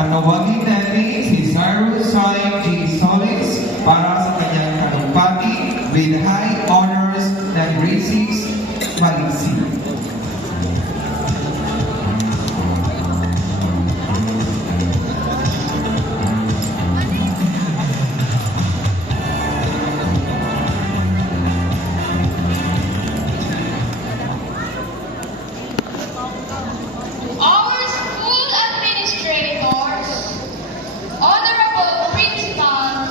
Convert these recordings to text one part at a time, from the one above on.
Tatawagin natin si Cyrus Salim G. Solis para sa kanyang talumpati with high honors na grade 6 Maliksi. Our school administrators, honorable principal,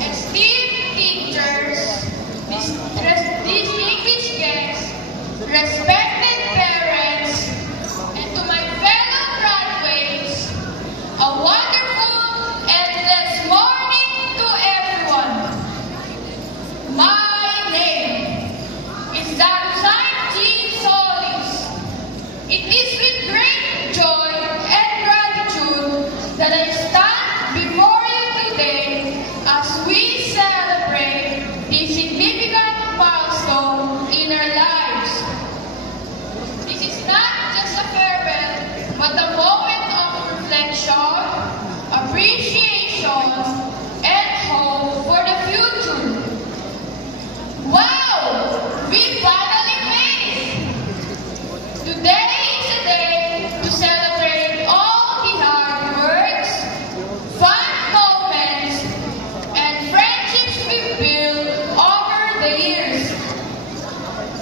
esteemed teachers, distinguished guests, respected parents, and to my fellow graduates, a wonderful and blessed morning to everyone. My name is Darusai G. Solis. It is with great joy and gratitude that I stand before you today as we celebrate this significant milestone in our lives. This is not just a farewell, but a moment of reflection, appreciation, and hope for the future. Wow! We finally made it! Today is a day to celebrate all the hard works, fun moments, and friendships we've built over the years.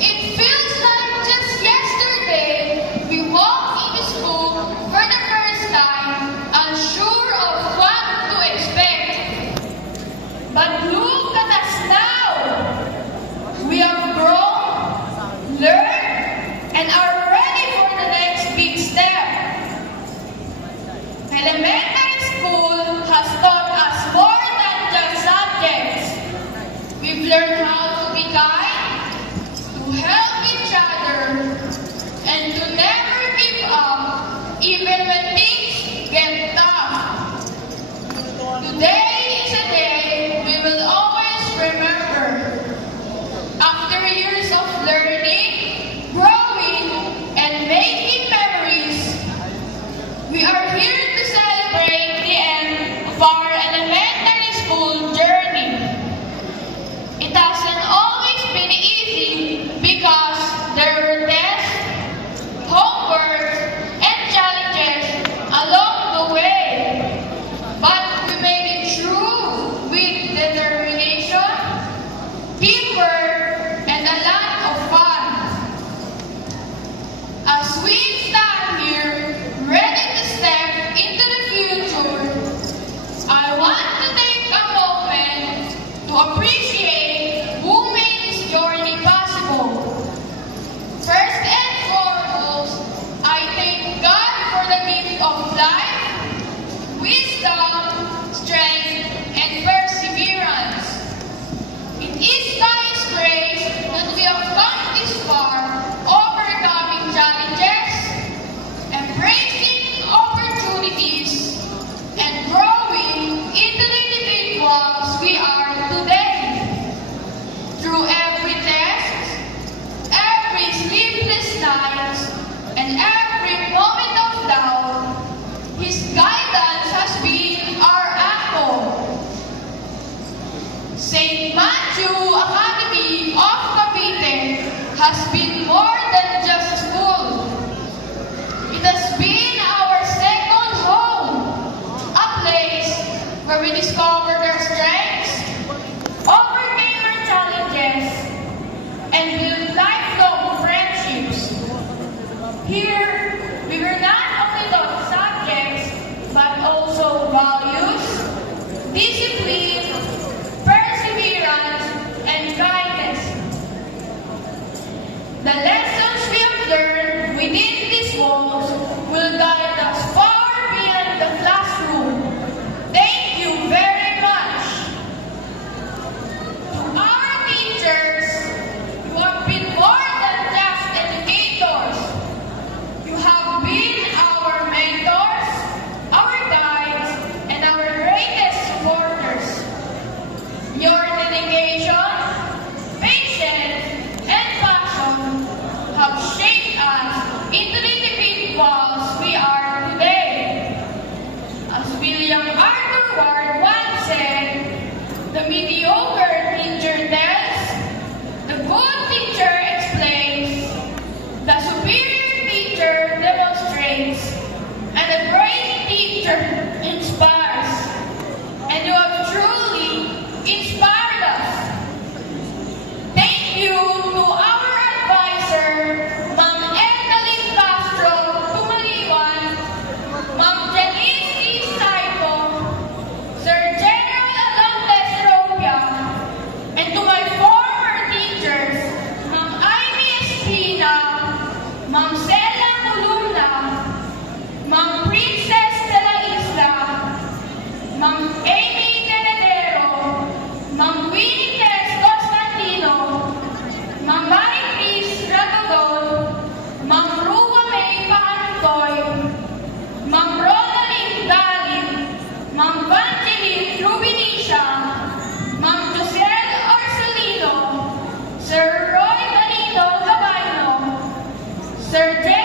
It feels like just yesterday we walked into school for the first time, unsure of what to expect. But look at us now! We have grown, learned, and are ready for the next big step. Elementary school has taught us more than just subjects. We've learned how to be kind, to help each other, and to never give up even when things get tough. Today is a day we will always remember. After years of learning, growing, and making memories, we are here to celebrate the end of our elementary school journey. It hasn't always been easy because there were tests, homework, and challenges along the way. But we made it through with determination, teamwork, and a lot of fun. As we stand here, ready to step into the future, I want to take a moment to appreciate who made this journey possible. First and foremost, I thank God for the gift of life, wisdom, strength, and perseverance. It is by His grace that we have come this far, overcoming challenges, embracing opportunities, and growing into the individuals we are today. Through every test, every sleepless night, and every moment of doubt, His guidance has been our anchor. St. Matthew Academy of Cavite has been more than just a school. It has been our second home, a place where we discovered our strengths, overcame our challenges, and built lifelong friendships. Here, we were not only taught subjects, but also values, discipline, perseverance, and kindness. The lessons we have learned within these walls will guide us far beyond the classroom. Thank you very much. To our teachers, who have been more than just educators. Sir J.